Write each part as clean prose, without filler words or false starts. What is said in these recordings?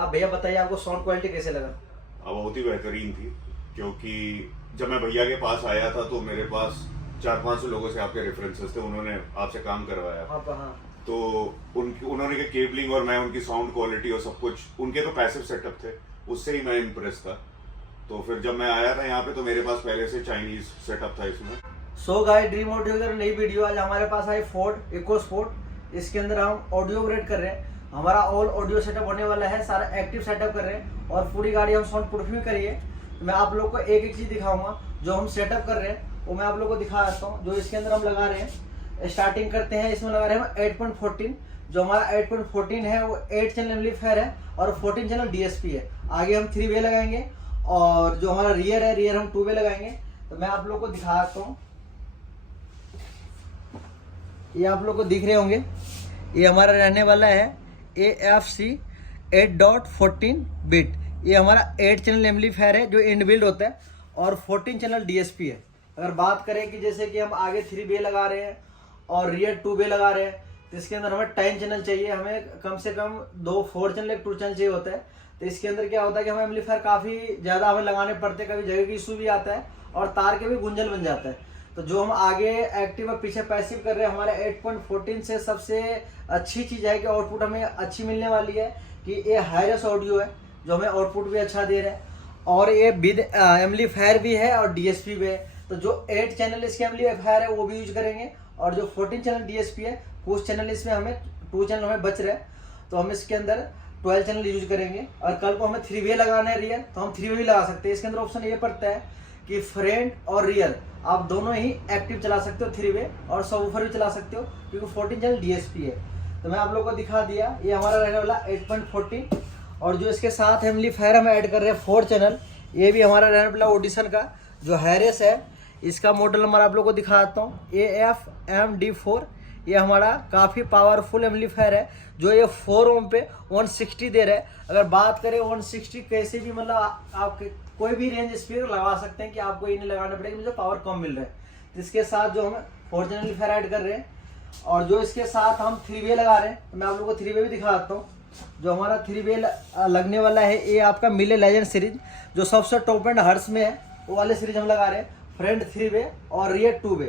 आप भैया बताइए आपको साउंड क्वालिटी कैसे लगा? बहुत ही बेहतरीन थी, क्योंकि जब मैं भैया के पास आया था तो मेरे पास 400-500 लोगों से आपके रेफरेंसेस थे, उन्होंने आपसे काम करवाया। हाँ। तो उन्होंने के केबलिंग और मैं उनकी साउंड क्वालिटी और सब कुछ, उनके तो पैसिव सेटअप थे, उससे ही मैं इम्प्रेस था। तो फिर जब मैं आया था यहाँ पे तो मेरे पास पहले से चाइनीज सेटअप था इसमें। सो गाइस, ड्रीम ऑडियो की नई वीडियो आज हमारे पास आई फोर्ड इकोस्पोर्ट। इसके अंदर हम ऑडियो अपग्रेड कर रहे हैं। हमारा ऑल ऑडियो सेटअप होने वाला है, सारा एक्टिव सेटअप कर रहे हैं और पूरी गाड़ी हम साउंड प्रूफ भी करिए। तो मैं आप लोग को एक एक चीज दिखाऊंगा जो हम सेटअप कर रहे हैं, वो मैं आप लोग को दिखा देता हूँ। जो इसके अंदर हम लगा रहे हैं, स्टार्टिंग करते हैं, इसमें लगा रहे हैं 8.14। जो हमारा 8.14 है वो 8 चैनल एम्पलीफायर है और 14 चैनल डीएसपी है। आगे हम 3 वे लगाएंगे और जो हमारा रियर है, रियर हम 2 वे लगाएंगे। तो मैं आप लोग को दिखा देता हूँ, ये आप लोग को दिख रहे होंगे। ये हमारा रहने वाला है AFC 8.14 बिट। ये हमारा 8 चैनल एम्पलीफायर है जो इनबिल्ड होता है और 14 चैनल डीएसपी है। अगर बात करें कि जैसे कि हम आगे 3 वे लगा रहे हैं और रियर 2 वे लगा रहे हैं, तो इसके अंदर हमें 10 चैनल चाहिए। हमें कम से कम 2 4 चैनल 1 2 चैनल चाहिए होता है। तो इसके अंदर क्या होता है कि हमें एम्पलीफायर काफ़ी ज़्यादा हमें लगाने पड़ते हैं, कभी जगह की इशू भी आता है और तार के भी गुंजल बन जाता है। तो जो हम आगे एक्टिव और पीछे पैसिव कर रहे हैं, हमारे 8.14 से सबसे अच्छी चीज़ है कि आउटपुट हमें अच्छी मिलने वाली है कि ये हाईरेस ऑडियो है जो हमें आउटपुट भी अच्छा दे रहा है और ये विद एम्पलीफायर भी है और डीएसपी भी है। तो जो 8 चैनल इसके एम्पलीफायर है वो भी यूज करेंगे और जो 14 चैनल डीएसपी है, कुछ चैनल इसमें हमें 2 चैनल हमें बच रहे हैं, तो हम इसके अंदर 12 चैनल यूज करेंगे। और कल को हमें 3 वे लगाना है रियर, तो हम 3 वे भी लगा सकते हैं। इसके अंदर ऑप्शन ये पड़ता है कि फ्रंट और रियर आप दोनों ही एक्टिव चला सकते हो 3 वे, और सबवूफर भी चला सकते हो क्योंकि 14 चैनल डीएसपी है। तो मैं आप लोगों को दिखा दिया, ये हमारा रहने वाला 8.14 और जो इसके साथ एम्पलीफायर हम ऐड कर रहे हैं 4 चैनल, ये भी हमारा रहने वाला ऑडिशन का जो हैरिस है। इसका मॉडल नंबर आप लोग को दिखा देता हूँ, AFMD4। ये हमारा काफ़ी पावरफुल एम्पलीफायर है जो ये 4 ओम पे 160 दे रहा है। अगर बात करें 160 कैसे भी मतलब आप कोई भी रेंज स्पीकर लगा सकते हैं कि आपको ये नहीं लगाना पड़ेगा, मुझे पावर कम मिल रहा है। तो इसके साथ जो हम 4 चैनल एम्पलीफायर ऐड कर रहे हैं और जो इसके साथ हम 3 वे लगा रहे हैं, तो मैं आप लोगों को 3 वे भी दिखा देता हूँ। जो हमारा 3 वे लगने वाला है, ये आपका मिले लेजेंड सीरीज जो सबसे टॉप एंड हर्ट्स में है, वो वाले सीरीज हम लगा रहे हैं। फ्रंट 3 वे और रियर 2 वे।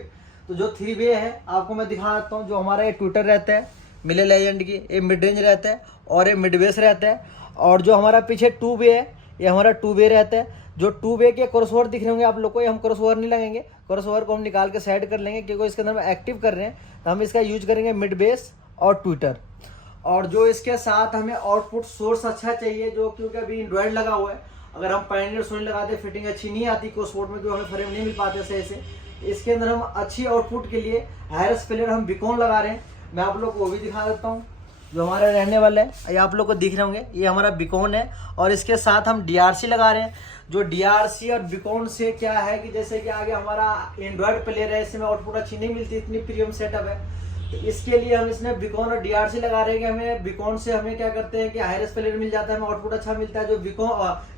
तो जो 3 वे है आपको मैं दिखा देता हूँ। जो हमारा ये ट्विटर रहता है मिले लेजेंड की, ये मिड रेंज रहता है और ये मिड बेस रहता है। और जो हमारा पीछे 2 वे है, ये हमारा 2 वे रहता है। जो 2 वे के क्रॉसओवर दिख रहे होंगे आप लोग को, ये हम क्रॉसओवर नहीं लगेंगे, क्रॉसओवर को हम निकाल के साइड कर लेंगे क्योंकि इसके अंदर हम एक्टिव कर रहे हैं। तो हम इसका यूज करेंगे मिड बेस और ट्विटर। और जो इसके साथ हमें आउटपुट सोर्स अच्छा चाहिए, जो क्योंकि अभी एंड्रॉइड लगा हुआ है, अगर हम पायनियर सोनी लगाते फिटिंग अच्छी नहीं आती क्रॉसओवर में, क्योंकि हमें फ्रेम नहीं मिल पाते सही से। इसके अंदर हम अच्छी आउटपुट के लिए हायरस प्लेयर हम बीकॉन लगा रहे हैं। मैं आप लोग को वो भी दिखा देता हूँ। जो हमारा रहने वाला है, ये आप लोग को दिख रहे होंगे, ये हमारा बीकॉन है और इसके साथ हम DRC लगा रहे हैं। जो DRC और बीकॉन से क्या है कि जैसे कि आगे हमारा एंड्रॉइड प्लेयर है, इसमें आउटपुट अच्छी नहीं मिलती, इतनी प्रीमियम सेटअप है। तो इसके लिए हम इसमें बीकॉन और DRC लगा रहे हैं कि हमें बीकॉन से हमें क्या करते हैं कि हाईरेस प्लेयर मिल जाता है, हमें आउटपुट अच्छा मिलता है। जो बीकॉन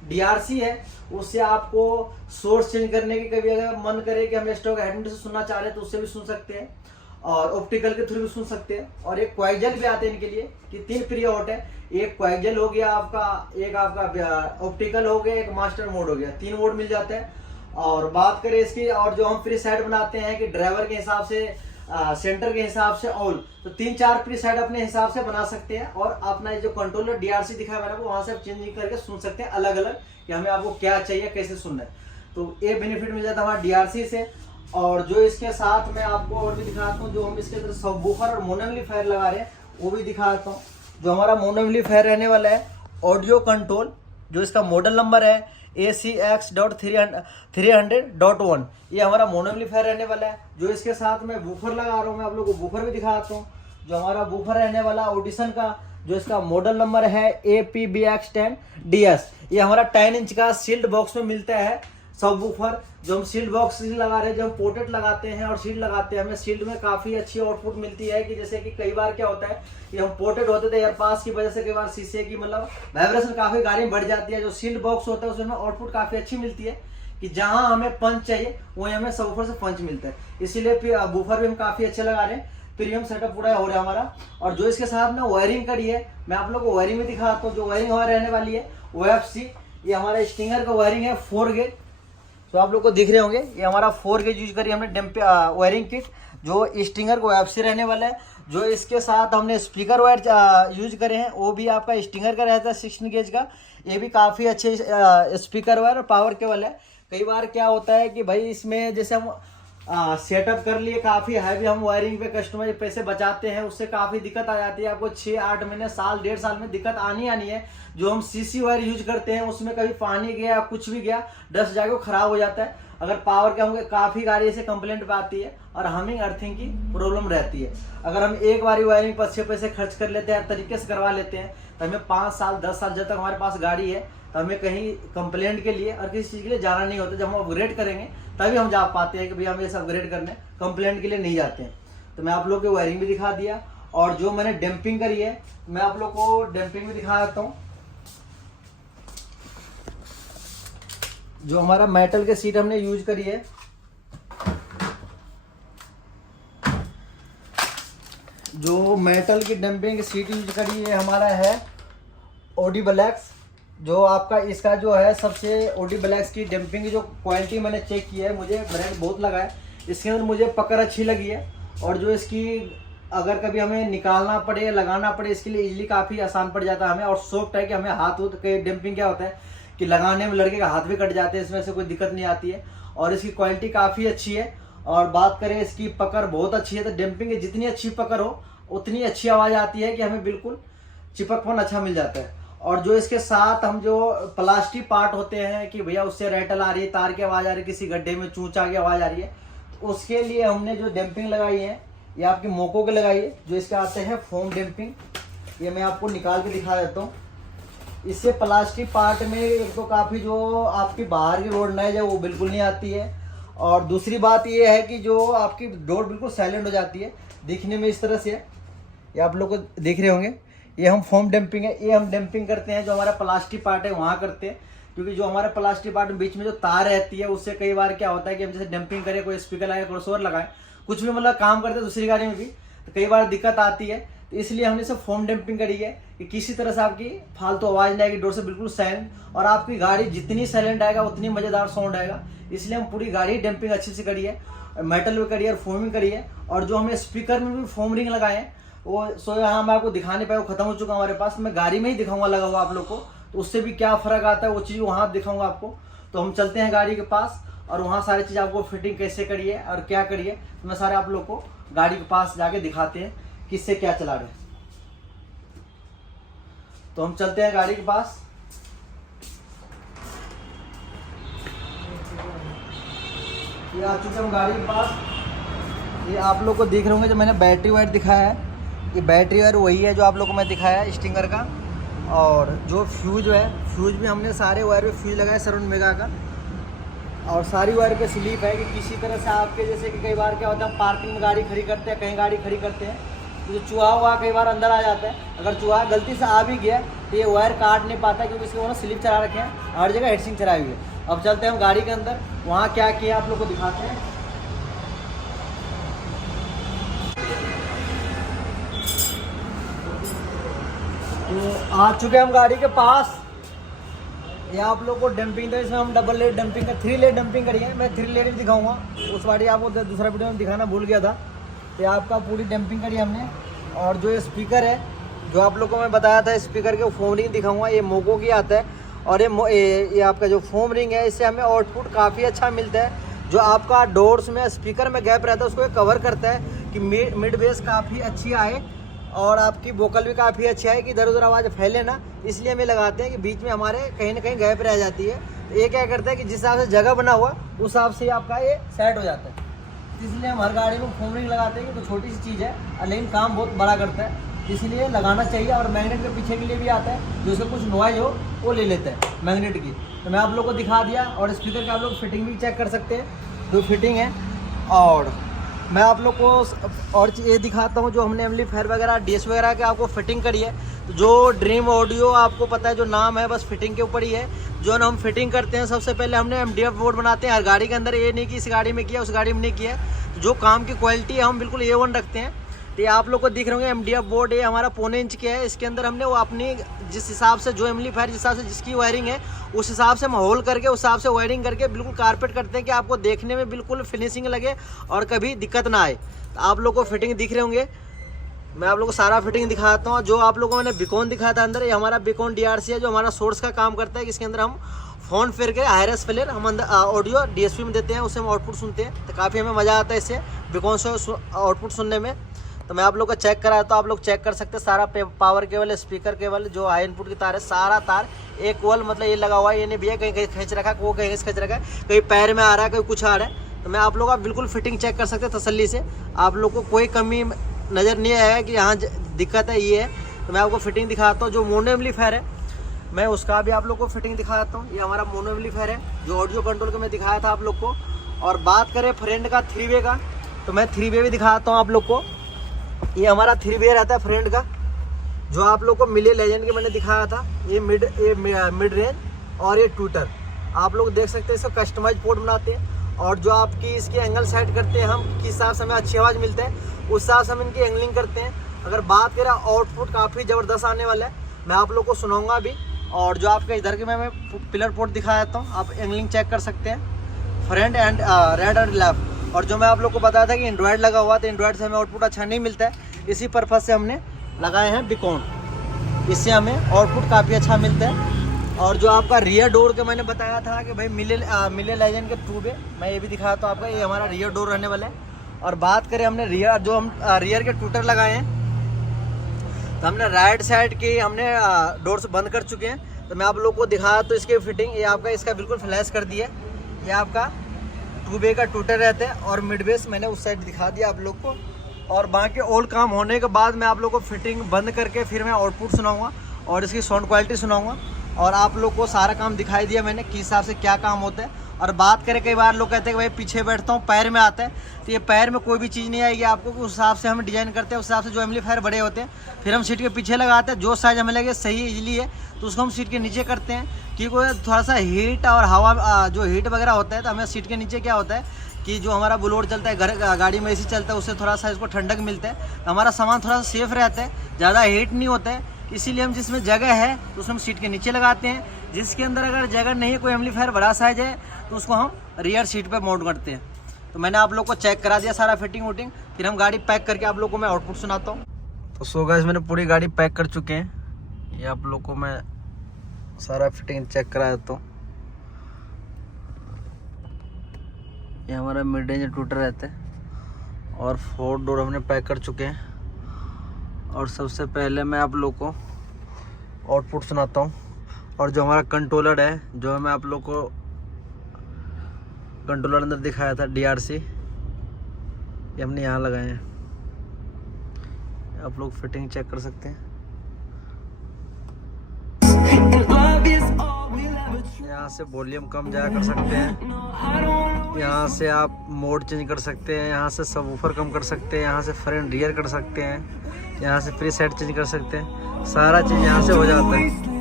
DRC है उससे आपको सोर्स चेंज करने की कभी अगर मन करे कि हम स्टॉक हेडमेट से सुनना चाह रहे हैं तो उससे भी सुन सकते हैं और ऑप्टिकल के थ्रू भी सुन सकते हैं। और एक क्वाइजल भी आते हैं इनके लिए कि 3 प्री आउट है, एक क्वाइजल हो गया आपका, एक आपका ऑप्टिकल हो गया, एक मास्टर मोड हो गया, 3 मोड मिल जाते हैं। और बात करें इसकी, और जो हम प्री साइड बनाते हैं कि ड्राइवर के हिसाब से, सेंटर के हिसाब से ऑल, तो 3-4 प्री साइड अपने हिसाब से बना सकते हैं और अपना जो कंट्रोलर DRC दिखाया मैंने आपको, वहां से आप चेंज करके सुन सकते हैं अलग अलग कि हमें आपको क्या चाहिए, कैसे सुनना है। तो ये बेनिफिट मिल जाता है हमारा DRC से। और जो इसके साथ मैं आपको और भी दिखाता हूँ, जो हम इसके अंदर सबवूफर और मोनो एम्पलीफायर लगा रहे हैं वो भी दिखाता हूँ। जो हमारा मोनो एम्पलीफायर रहने वाला है ऑडियो कंट्रोल, जो इसका मॉडल नंबर है ACX.300.1, ये हमारा मोनो एम्पलीफायर रहने वाला है। जो इसके साथ मैं वूफर लगा रहा हूँ, मैं आप लोगों को वूफर भी दिखाता हूँ। जो हमारा वूफर रहने वाला ऑडिशन का, जो इसका मॉडल नंबर है APBX10DS, ये हमारा 10 इंच का सील्ड बॉक्स में मिलता है सबवूफर। जो हम सील्ड बॉक्स लगा रहे हैं, जो हम पोर्टेट लगाते हैं और शील्ड लगाते हैं, हमें शील्ड में काफ़ी अच्छी आउटपुट मिलती है। कि जैसे कि कई बार क्या होता है कि हम पोर्टेट होते थे एयरपास की वजह से, कई बार शीशे की मतलब वाइब्रेशन काफ़ी गाड़ी में बढ़ जाती है। जो सील्ड बॉक्स होता है उसमें आउटपुट काफ़ी अच्छी मिलती है कि जहाँ हमें पंच चाहिए वहीं हमें सबवूफर से पंच मिलता है। इसीलिए बूफर भी हम काफ़ी अच्छे लगा रहे हैं। प्रीमियम सेटअप पूरा हो रहा है हमारा। और जो इसके साथ में वायरिंग करी है, मैं आप लोग को वायरिंग में दिखाता हूँ। जो वायरिंग हमारी रहने वाली है OFC, ये हमारा स्टिंगर का वायरिंग है 4 गेज। तो आप लोग को दिख रहे होंगे, ये हमारा 4 गेज यूज करी हमने वायरिंग किट, जो स्टिंगर को OFC रहने वाला है। जो इसके साथ हमने स्पीकर वायर यूज करे हैं, वो भी आपका स्टिंगर का रहता है 16 गेज का। ये भी काफ़ी अच्छे स्पीकर वायर और पावर केबल है। कई बार क्या होता है कि भाई इसमें जैसे हम सेटअप कर लिए काफ़ी हैवी, हम वायरिंग पे कस्टमर पैसे बचाते हैं, उससे काफ़ी दिक्कत आ जाती है। आपको 6-8 महीने, साल, 1.5 साल में दिक्कत आनी है। जो हम CC वायर यूज करते हैं उसमें कभी पानी गया, कुछ भी गया, डस्ट जाके वो खराब हो जाता है। अगर पावर के होंगे, काफ़ी गाड़ी से कंप्लेंट पे आती है और हमिंग अर्थिंग की प्रॉब्लम रहती है। अगर हम एक बारी वायरिंग पर अच्छे पैसे खर्च कर लेते हैं, हर तरीके से करवा लेते हैं, तो हमें 5 साल 10 साल जब तक हमारे पास गाड़ी है, तो हमें कहीं कंप्लेंट के लिए और किसी चीज़ के लिए जाना नहीं होता। जब हम अपग्रेड करेंगे तभी हम जा पाते हैं कि भैया हमें इसे अपग्रेड करने, कंप्लेंट के लिए नहीं जाते हैं। तो मैं आप लोग को वायरिंग भी दिखा दिया, और जो मैंने डैम्पिंग करी है मैं आप लोग को डैम्पिंग भी दिखा देता हूँ। जो हमारा मेटल के सीट हमने यूज करी है, जो मेटल की डैम्पिंग की सीट यूज करी है हमारा है OD ब्लैक्स। जो आपका इसका जो है सबसे OD ब्लैक्स की डैम्पिंग की जो क्वालिटी मैंने चेक की है, मुझे ब्रांड बहुत लगा है। इसके अंदर मुझे पकड़ अच्छी लगी है, और जो इसकी अगर कभी हमें निकालना पड़े या लगाना पड़े, इसके लिए इजीली काफ़ी आसान पड़ जाता है हमें। और सॉफ्ट है कि हमें हाथ के डैम्पिंग क्या होता है कि लगाने में लड़के का हाथ भी कट जाते हैं, इसमें से कोई दिक्कत नहीं आती है। और इसकी क्वालिटी काफ़ी अच्छी है। और बात करें इसकी पकड़ बहुत अच्छी है। तो डैम्पिंग की जितनी अच्छी पकड़ हो उतनी अच्छी आवाज़ आती है कि हमें बिल्कुल चिपकपन अच्छा मिल जाता है। और जो इसके साथ हम जो प्लास्टिक पार्ट होते हैं कि भैया उससे रैटल आ रही है, तार की आवाज़ आ रही है, किसी गड्ढे में चूचा की आवाज़ आ रही है, तो उसके लिए हमने जो डैम्पिंग लगाई है ये आपकी मोको के लगाई है। जो इसके आते हैं फोम डैम्पिंग, ये मैं आपको निकाल के दिखा देता हूँ। इससे प्लास्टिक पार्ट में एक तो काफ़ी जो आपकी बाहर की रोड नॉइज है वो बिल्कुल नहीं आती है, और दूसरी बात ये है कि जो आपकी डोर बिल्कुल साइलेंट हो जाती है। दिखने में इस तरह से है, ये आप लोग को दिख रहे होंगे। ये हम फोम डैम्पिंग है, ये हम डैम्पिंग करते हैं जो हमारा प्लास्टिक पार्ट है वहाँ करते हैं। क्योंकि जो हमारा प्लास्टिक पार्ट में बीच में जो तार रहती है, उससे कई बार क्या होता है कि हम जैसे डैम्पिंग करें, कोई स्पीकर लगाए, क्रॉसओवर लगाए, कुछ भी मतलब काम करते हैं दूसरी गाड़ी में भी, तो कई बार दिक्कत आती है। तो इसलिए हमने सब फोम डैम्पिंग करी है कि किसी तरह से आपकी फालतू आवाज़ नहीं आएगी, डोर से बिल्कुल साइलेंट, और आपकी गाड़ी जितनी साइलेंट आएगा उतनी मज़ेदार साउंड आएगा। इसलिए हम पूरी गाड़ी डैम्पिंग अच्छी से करी है, मेटल में करी है और फोमिंग करी है। और जो हमें स्पीकर में भी फोम रिंग लगाए हैं वो यहाँ मैं आपको दिखा नहीं पाया, वो खत्म हो चुका हमारे पास। मैं गाड़ी में ही दिखाऊंगा लगा हुआ आप लोग को, तो उससे भी क्या फ़र्क आता है वो चीज़ वहाँ दिखाऊंगा आपको। तो हम चलते हैं गाड़ी के पास, और वहाँ सारी चीज़ आपको फिटिंग कैसे करी है और क्या करी है, तो मैं सारे आप लोग को गाड़ी के पास जाके दिखाते हैं किससे क्या चला रहे हैं। तो हम चलते हैं गाड़ी के पास। ये आ चुके हम गाड़ी के पास। ये आप लोग को दिख रहे होंगे जो मैंने बैटरी वायर दिखाया है, ये बैटरी वायर वही है जो आप लोग को मैं दिखाया है स्टिंगर का। और जो फ्यूज है, फ्यूज भी हमने सारे वायर पे फ्यूज लगाया 7 मेगा का, और सारी वायर पे स्लीप है कि किसी तरह से आपके जैसे कि कई बार क्या होता है पार्किंग में गाड़ी खड़ी करते हैं, कहीं गाड़ी खड़ी करते हैं, तो जो चूहा हुआ कई बार अंदर आ जाता है। अगर चूहा गलती से आ भी गया तो ये वायर काट नहीं पाता, क्योंकि इसके उन्होंने स्लिप चला रखे हैं, हर जगह हेडसिंग चलाई हुई है। अब चलते हैं हम गाड़ी के अंदर, वहाँ क्या किया आप लोग को दिखाते हैं। तो आ चुके हम गाड़ी के पास। ये आप लोग को डंपिंग, तो इसमें हम डबल लेयर डंपिंग का 3 लेयर डंपिंग करी है। मैं 3 लेयर दिखाऊंगा, उस बारी आपको दूसरा वीडियो में दिखाना भूल गया था। तो आपका पूरी डंपिंग करी हमने। और जो ये स्पीकर है जो आप लोग को मैं बताया था, स्पीकर के फोम रिंग दिखाऊंगा, ये मोको की आता है। और ये आपका जो फोम रिंग है, इससे हमें आउटपुट काफ़ी अच्छा मिलता है। जो आपका डोर्स में स्पीकर में गैप रहता है उसको ये कवर करता है कि मिड बेस काफ़ी अच्छी आए, और आपकी वोकल भी काफ़ी अच्छी है कि इधर उधर आवाज़ फैले ना। इसलिए हमें लगाते हैं कि बीच में हमारे कहीं ना कहीं गैप रह जाती है। तो ये क्या करता है कि जिस हिसाब से जगह बना हुआ उस हिसाब से आपका ये सेट हो जाता है। इसलिए हम हर गाड़ी में फोम रिंग लगाते हैं कि तो छोटी सी चीज़ है लेकिन काम बहुत बड़ा करता है, इसलिए लगाना चाहिए। और मैग्नेट के पीछे के लिए भी आता है, जो उसका कुछ नॉइज हो वो ले लेता है मैग्नेट की। तो मैं आप लोग को दिखा दिया। और स्पीकर का आप लोग फिटिंग भी चेक कर सकते हैं, जो फिटिंग है। और मैं आप लोग को और ये दिखाता हूँ, जो हमने एम्पलीफायर वगैरह DS वगैरह के आपको फिटिंग करी है। तो जो ड्रीम ऑडियो आपको पता है जो नाम है, बस फिटिंग के ऊपर ही है। जो हम फिटिंग करते हैं, सबसे पहले हमने MDF बोर्ड बनाते हैं हर गाड़ी के अंदर। ये नहीं कि इस गाड़ी में किया उस गाड़ी में नहीं किया। तो जो काम की क्वालिटी है हम बिल्कुल A1 रखते हैं। तो ये आप लोग को दिख रहे होंगे MDF बोर्ड, ये हमारा 1.25 इंच के है। इसके अंदर हमने वो अपनी जिस हिसाब से जो एम्पलीफायर जिस हिसाब से जिसकी वायरिंग है उस हिसाब से हम होल करके उस हिसाब से वायरिंग करके बिल्कुल कारपेट करते हैं कि आपको देखने में बिल्कुल फिनिशिंग लगे और कभी दिक्कत ना आए। तो आप लोग को फिटिंग दिख रहे होंगे, मैं आप लोग को सारा फिटिंग दिखाता हूँ। जो आप लोगों को मैंने बिकॉन दिखाया था अंदर, ये हमारा बिकॉन DRC है जो हमारा सोर्स का काम करता है। इसके अंदर हम फ़ोन फिर के हायरस प्लेयर हम अंदर ऑडियो DSP में देते हैं, उससे हम आउटपुट सुनते हैं। तो काफ़ी हमें मज़ा आता है इससे बिकॉन से आउटपुट सुनने में। तो मैं आप लोग को चेक कराया तो आप लोग चेक कर सकते हैं। सारा पावर केबल, स्पीकर केबल, जो हाई इनपुट की तार है, सारा तार एक वॉल मतलब ये लगा हुआ है। ये नहीं भैया कहीं कहीं खींच रखा है, वो कहीं खींच रखा है, कहीं पैर में आ रहा है, कहीं कुछ आ रहा है। तो मैं आप लोग आप बिल्कुल फिटिंग चेक कर सकते हैं तसल्ली से। आप लोग को कोई कमी नज़र नहीं आएगा कि यहाँ दिक्कत है ये है। तो मैं आपको फिटिंग दिखाता हूँ। जो मोनो एम्पलीफायर है मैं उसका भी आप लोग को फिटिंग दिखाता हूँ। ये हमारा मोनो एम्पलीफायर है जो ऑडियो कंट्रोल का मैं दिखाया था आप लोग को। और बात करें फ्रेंड का 3 वे का, तो मैं 3 वे भी दिखाता हूँ आप लोग को। ये हमारा 3 वे रहता है फ्रेंड का, जो आप लोग को मिले लेजेंड के मैंने दिखाया था। ये मिड रेंज और ये ट्विटर आप लोग देख सकते हैं। इसको कस्टमाइज पोर्ट बनाते हैं और जो आपकी इसकी एंगल सेट करते हैं हम, किस हिसाब से हमें अच्छी आवाज़ मिलता है उस हिसाब से हम इनकी एंगलिंग करते हैं। अगर बात करें आउटपुट काफ़ी ज़बरदस्त आने वाला है, मैं आप लोग को सुनाऊंगा भी। और जो आपके इधर के मैं पिलर पोर्ट दिखा देता हूँ, आप एंगलिंग चेक कर सकते हैं front end right and left. और जो मैं आप लोग को बताया था कि एंड्रॉयड लगा हुआ, तो एंड्रॉयड से हमें आउटपुट अच्छा नहीं मिलता है, इसी पर्पज़ से हमने लगाए हैं बिकॉन। इससे हमें आउटपुट काफ़ी अच्छा मिलता है। और जो आपका रियर डोर का मैंने बताया था कि भाई मिले लेजेंड के 2 वे, मैं ये भी दिखाता हूँ आपका। ये हमारा रियर डोर रहने वाला है। और बात करें हमने रियर, जो हम रियर के ट्विटर लगाए हैं, तो हमने राइट साइड की हमने डोर से बंद कर चुके हैं। तो मैं आप लोग को दिखाया तो इसकी फिटिंग ये आपका इसका बिल्कुल फ्लैश कर दिया। ये आपका 2 वे का ट्विटर रहता है और मिड बेस मैंने उस साइड दिखा दिया आप लोग को। और बाकी ऑल काम होने के बाद मैं आप लोग को फिटिंग बंद करके फिर मैं आउटपुट सुनाऊंगा और इसकी साउंड क्वालिटी सुनाऊंगा। और आप लोग को सारा काम दिखाई दिया मैंने किस हिसाब से क्या काम होता है। और बात करें, कई बार लोग कहते हैं कि भाई पीछे बैठता हूँ पैर में आता है, तो ये पैर में कोई भी चीज़ नहीं आएगी आपको। उस हिसाब से हम डिज़ाइन करते हैं, उस हिसाब से जो एम्पलीफायर बड़े होते हैं फिर हम सीट के पीछे लगाते हैं। जो साइज हमें लगे सही इजीली है तो उसको हम सीट के नीचे करते हैं, क्योंकि थोड़ा सा हीट और हवा जो हीट वगैरह होता है, तो हमें सीट के नीचे क्या होता है कि जो हमारा बुलोट चलता है, गाड़ी में AC चलता है, उससे थोड़ा सा इसको ठंडक मिलता है, तो हमारा सामान थोड़ा सा सेफ रहता है, ज़्यादा हीट नहीं होता है। इसीलिए हम जिसमें जगह है तो उसमें हम सीट के नीचे लगाते हैं। जिसके अंदर अगर जगह नहीं है, कोई एम्पलीफायर बड़ा साइज है, तो उसको हम रियर सीट पे माउंट करते हैं। तो मैंने आप लोग को चेक करा दिया सारा फिटिंग वुटिंग। फिर हम गाड़ी पैक करके आप लोग को मैं आउटपुट सुनाता हूँ। तो सो गाइस मैंने पूरी गाड़ी पैक कर चुके हैं। ये आप लोग को मैं सारा फिटिंग चेक करा देता हूँ। ये हमारा मिड रेंज ट्विटर रहता है और 4 डोर हमने पैक कर चुके हैं। और सबसे पहले मैं आप लोग को आउटपुट सुनाता हूँ। और जो हमारा कंट्रोलर है, जो मैं आप लोग को कंट्रोलर अंदर दिखाया था DRC, ये हमने यहाँ लगाए हैं। आप लोग फिटिंग चेक कर सकते हैं। यहाँ से वॉल्यूम कम जाया कर सकते हैं, यहाँ से आप मोड चेंज कर सकते हैं, यहाँ से सबवूफर कम कर सकते हैं, यहाँ से फ्रंट रियर कर सकते हैं, यहाँ से प्री सेट चेंज कर सकते हैं। सारा चीज़ यहाँ से हो जाता है।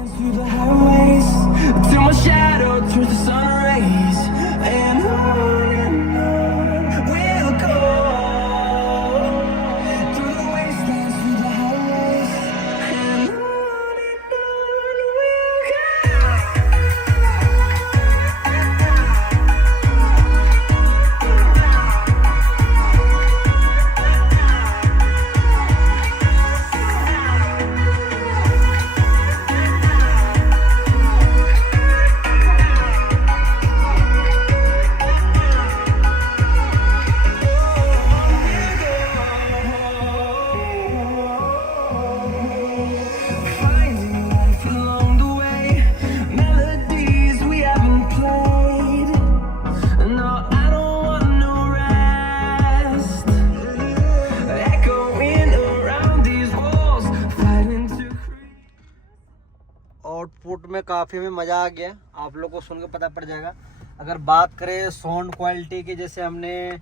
आउटपुट में काफ़ी में मज़ा आ गया, आप लोग को सुन के पता पड़ जाएगा। अगर बात करें साउंड क्वालिटी की, जैसे हमने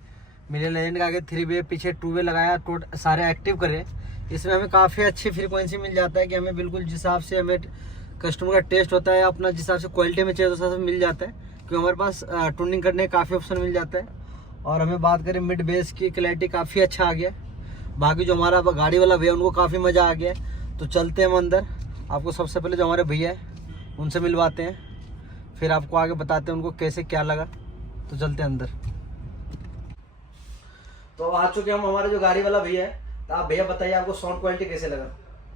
मिले लेजेंड के आगे 3 वे पीछे 2 वे लगाया, सारे एक्टिव करे, इसमें हमें काफ़ी अच्छी फ्रीक्वेंसी मिल जाता है कि हमें बिल्कुल जिस हिसाब से हमें कस्टमर का टेस्ट होता है, अपना जिस हिसाब से क्वालिटी में चाहिए उस हिसाब से मिल जाता है, क्योंकि हमारे पास ट्यूनिंग करने का काफ़ी ऑप्शन मिल जाता है। और हमें बात करें मिड बेस की क्लैरिटी काफ़ी अच्छा आ गया। बाकी जो हमारा गाड़ी वाला भैया उनको काफ़ी मज़ा आ गया है। तो चलते हैं हम अंदर, आपको सबसे पहले जो हमारे भैया हैं उनसे मिलवाते हैं, फिर आपको आगे बताते हैं उनको कैसे क्या लगा। तो चलते हैं अंदर। तो आ चुके हम हमारे जो गाड़ी वाला भैया है। तो आप भैया बताइए आपको साउंड क्वालिटी कैसे लगा?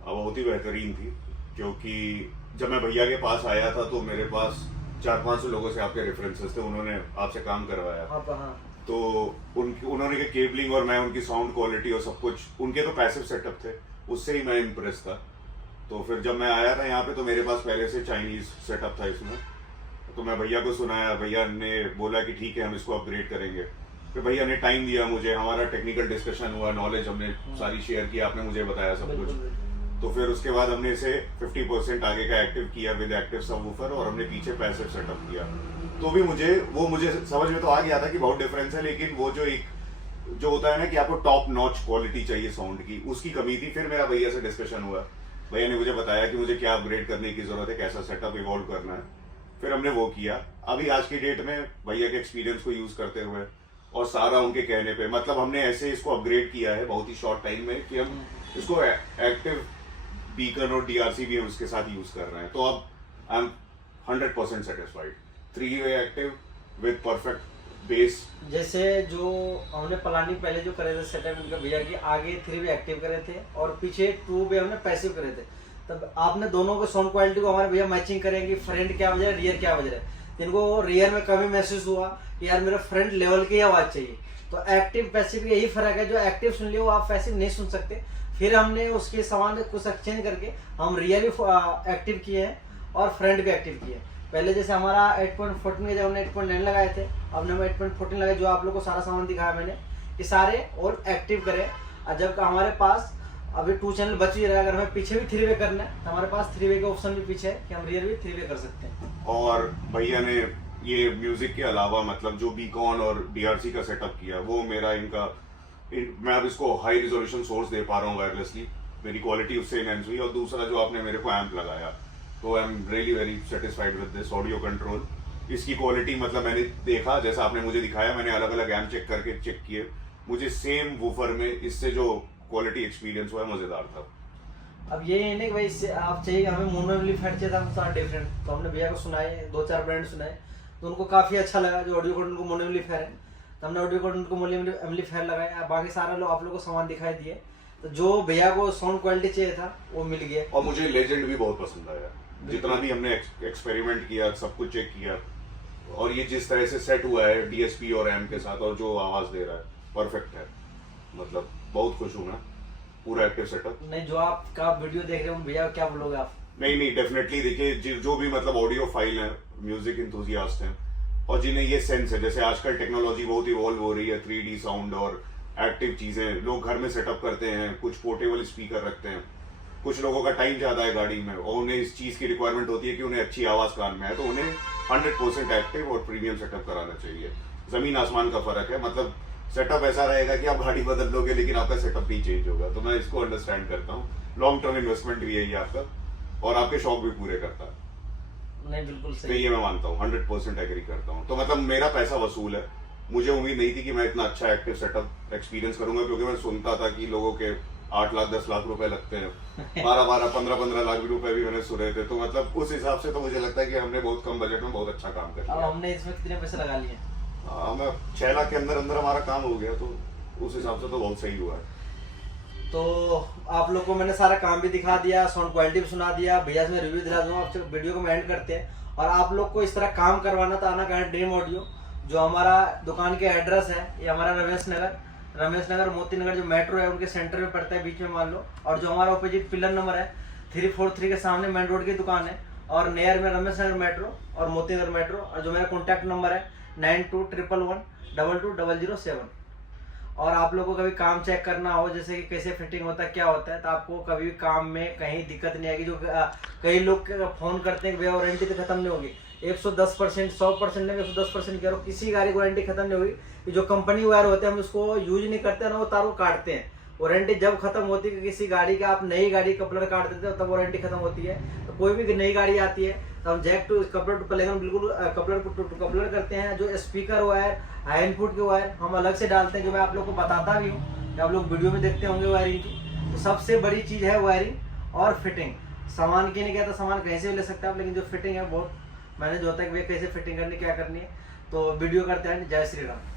बहुत ही बेहतरीन थी, क्योंकि जब मैं भैया के पास आया था तो मेरे पास 400-500 लोगों से आपके रेफरेंसेस थे, उन्होंने आपसे काम करवाया। हाँ। तो उन्होंने के केबलिंग और मैं उनकी साउंड क्वालिटी और सब कुछ, उनके तो पैसिव सेटअप थे, उससे ही मैं इम्प्रेस था। तो फिर जब मैं आया था यहाँ पे तो मेरे पास पहले से चाइनीज सेटअप था इसमें। तो मैं भैया को सुनाया, भैया ने बोला कि ठीक है हम इसको अपग्रेड करेंगे। फिर भैया ने टाइम दिया मुझे, हमारा टेक्निकल डिस्कशन हुआ, नॉलेज हमने सारी शेयर की, आपने मुझे बताया सब कुछ। तो फिर उसके बाद हमने इसे 50% आगे का एक्टिव किया विद एक्टिव सबवूफर, और हमने पीछे पैसिव सेटअप किया। तो भी मुझे समझ में तो आ गया था कि बहुत डिफरेंस है, लेकिन वो जो होता है ना कि आपको टॉप नॉच क्वालिटी चाहिए साउंड की, उसकी कमी थी। फिर मेरा भैया से डिस्कशन हुआ, भैया ने मुझे बताया कि मुझे क्या अपग्रेड करने की जरूरत है, कैसा सेटअप इवॉल्व करना है। फिर हमने वो किया। अभी आज की डेट में भैया के एक्सपीरियंस को यूज करते हुए और सारा उनके कहने पे, मतलब हमने ऐसे इसको अपग्रेड किया है बहुत ही शॉर्ट टाइम में कि हम इसको एक्टिव बीकन और डीआरसी भी हम उसके साथ यूज कर रहे हैं। तो अब आई एम 100% सेटिस्फाइड। 3-वे एक्टिव विद परफेक्ट बेस। जैसे जो हमने प्लानिंग पहले जो करे थे सेटअप उनका भैया की, आगे 3-वे एक्टिव करे थे और पीछे 2-वे हमने पैसिव करे थे। तब आपने दोनों को साउंड क्वालिटी को हमारे भैया मैचिंग करेंगे, फ्रंट क्या बज रहा है, रियर क्या बज रहा है। इनको रियर में कभी महसूस हुआ कि यार मेरा फ्रंट लेवल की आवाज चाहिए। तो एक्टिव पैसिव यही फर्क है, जो एक्टिव सुन लियो आप पैसिव नहीं सुन सकते। फिर हमने उसके सामान कुछ एक्सचेंज करके हम रियर भी एक्टिव किए हैं और फ्रंट भी एक्टिव किए हैं। पहले जैसे हमारा 8.14 के जब हमने 8.9 लगाए थे, अब हमने 8.14 लगाए, जो आप लोग को सारा सामान दिखाया मैंने, ये सारे और एक्टिव करें। और जब हमारे पास अभी 2 चैनल बच ही रहा है, अगर हमें पीछे भी 3-वे करना है तो हमारे पास 3-वे का ऑप्शन भी पीछे है कि हम रियर भी 3-वे कर सकते हैं। और भैया ने ये म्यूजिक के अलावा मतलब जो बीकॉन और डीआरसी का सेटअप किया, वो मेरा मैं अब इसको हाई रिजोल्यूशन सोर्स दे पा रहा हूँ वायरलेसली, मेरी क्वालिटी उससे इनहेंस हुई। और दूसरा जो आपने मेरे को एम्प लगाया, तो I am really very satisfied with this audio control. इसकी क्वालिटी मतलब मैंने देखा, जैसा आपने मुझे दिखाया, मैंने अलग अलग एम्प चेक करके चेक किए, मुझे सेम वूफर में इससे जो क्वालिटी एक्सपीरियंस हुआ है मजेदार था। अब ये है ना कि भाई इससे आप चाहिए हमें मोनो एम्पलीफायर चाहिए था सारा डिफरेंट, तो हमने भैया को सुनाए, 2-4 ब्रांड सुनाए, तो उनको काफी अच्छा लगा। जो ऑडियो कोड उनको मोनो एम्पलीफायर है, तो हमने ऑडियो कोड उनको मोनो एम्पलीफायर लगाया। बाकी सारे लोग आप लोगों को सामान दिखाई दिए। तो जो भैया को साउंड क्वालिटी चाहिए था वो मिल गया। और मुझे लेजेंड भी बहुत पसंद आया, जितना भी हमने एक्सपेरिमेंट किया, सब कुछ चेक किया, और ये जिस तरह से सेट हुआ है डीएसपी और एम के साथ, और जो आवाज दे रहा है परफेक्ट है। मतलब बहुत खुश हूँ मैं, पूरा एक्टिव सेटअप। नहीं, जो आपका वीडियो देख रहे हो भैया क्या बोलोगे आप? नहीं डेफिनेटली देखिए, जो भी मतलब ऑडियो फाइल है, म्यूजिक इंथुजियास्ट हैं और जिन्हें ये सेंस है, जैसे आजकल टेक्नोलॉजी बहुत इवॉल्व हो रही है, 3D साउंड और एक्टिव चीजें लोग घर में सेटअप करते हैं, कुछ पोर्टेबल स्पीकर रखते हैं, कुछ लोगों का टाइम ज्यादा है गाड़ी में और उन्हें इस चीज की रिक्वायरमेंट होती है कि उन्हें अच्छी आवाज कान में है, तो उन्हें 100% एक्टिव और प्रीमियम सेटअप कराना चाहिए। जमीन आसमान का फर्क है, मतलब सेटअप ऐसा रहेगा कि आप गाड़ी बदल लोगे लेकिन आपका सेटअप नहीं चेंज होगा। तो मैं इसको अंडरस्टैंड करता हूँ, लॉन्ग टर्म इन्वेस्टमेंट भी है ये आपका, और आपके शौक भी पूरे करता है। नहीं बिल्कुल सही, तो ये मैं मानता हूँ, 100% एग्री करता हूँ। तो मतलब मेरा पैसा वसूल है। मुझे उम्मीद नहीं थी कि मैं इतना अच्छा एक्टिव सेटअप एक्सपीरियंस करूंगा, क्योंकि मैं सुनता था कि लोगों के 8 लाख 10 लाख रुपए लगते हैं, 12 15 लाख रुपए भी मैंने सुने थे। तो मतलब उस हिसाब से तो मुझे लगता है कि हमने बहुत कम बजट में बहुत अच्छा काम कर लिया। अब हमने इसमें कितने पैसे लगा लिए? मैं 6 लाख के अंदर अंदर हमारा काम हो गया, तो उस हिसाब से तो बहुत सही हुआ है। तो आप लोग को मैंने सारा काम भी दिखा दिया, साउंड क्वालिटी भी सुना दिया, भैया से मैं रिव्यू दिला दूंगा। आप वीडियो को एंड करते हैं, और आप लोग को इस तरह काम करवाना तो आना कहें ड्रीम ऑडियो। जो हमारा दुकान के एड्रेस है, ये हमारा रमेश नगर मोती नगर जो मेट्रो है उनके सेंटर में पड़ता है, बीच में मान लो। और जो हमारा ऑपोजिट पिलर नंबर है 343 के सामने मेन रोड की दुकान है, और नियर में रमेश नगर मेट्रो और मोती नगर मेट्रो। और जो मेरा कॉन्टैक्ट नंबर है 9211122007। और आप लोगों को कभी काम चेक करना हो, जैसे कि कैसे फिटिंग होता है, क्या होता है, तो आपको कभी भी काम में कहीं दिक्कत नहीं आएगी। जो कई लोग फोन करते हैं कि भैया वारंटी तो खत्म नहीं होगी, 110% 100% नहीं, 110% कह रहा, किसी गाड़ी की वारंटी खत्म नहीं होगी। जो कंपनी वायर होते हैं हम उसको यूज नहीं करते ना, वो तार को काटते हैं, वारंटी जब खत्म होती है, किसी गाड़ी का आप नई गाड़ी कपलर काट देते हो तब वारंटी खत्म होती है। तो कोई भी नई गाड़ी आती है तो हम जैक टू कपलर टू प्लेगन बिल्कुल कपलर टू कपलर करते हैं। जो स्पीकर वायर, हाई इनपुट के वायर हम अलग से डालते हैं, जो मैं आप लोग को बताता भी हूँ, आप लोग वीडियो में देखते होंगे वायरिंग की। तो सबसे बड़ी चीज़ है वायरिंग और फिटिंग। सामान की नहीं कहता, सामान कहीं से भी ले सकते हैं आप, लेकिन जो फिटिंग है बहुत मैनेज होता है कि भाई कैसे फिटिंग करनी, क्या करनी है। तो वीडियो करते हैं। जय श्री राम।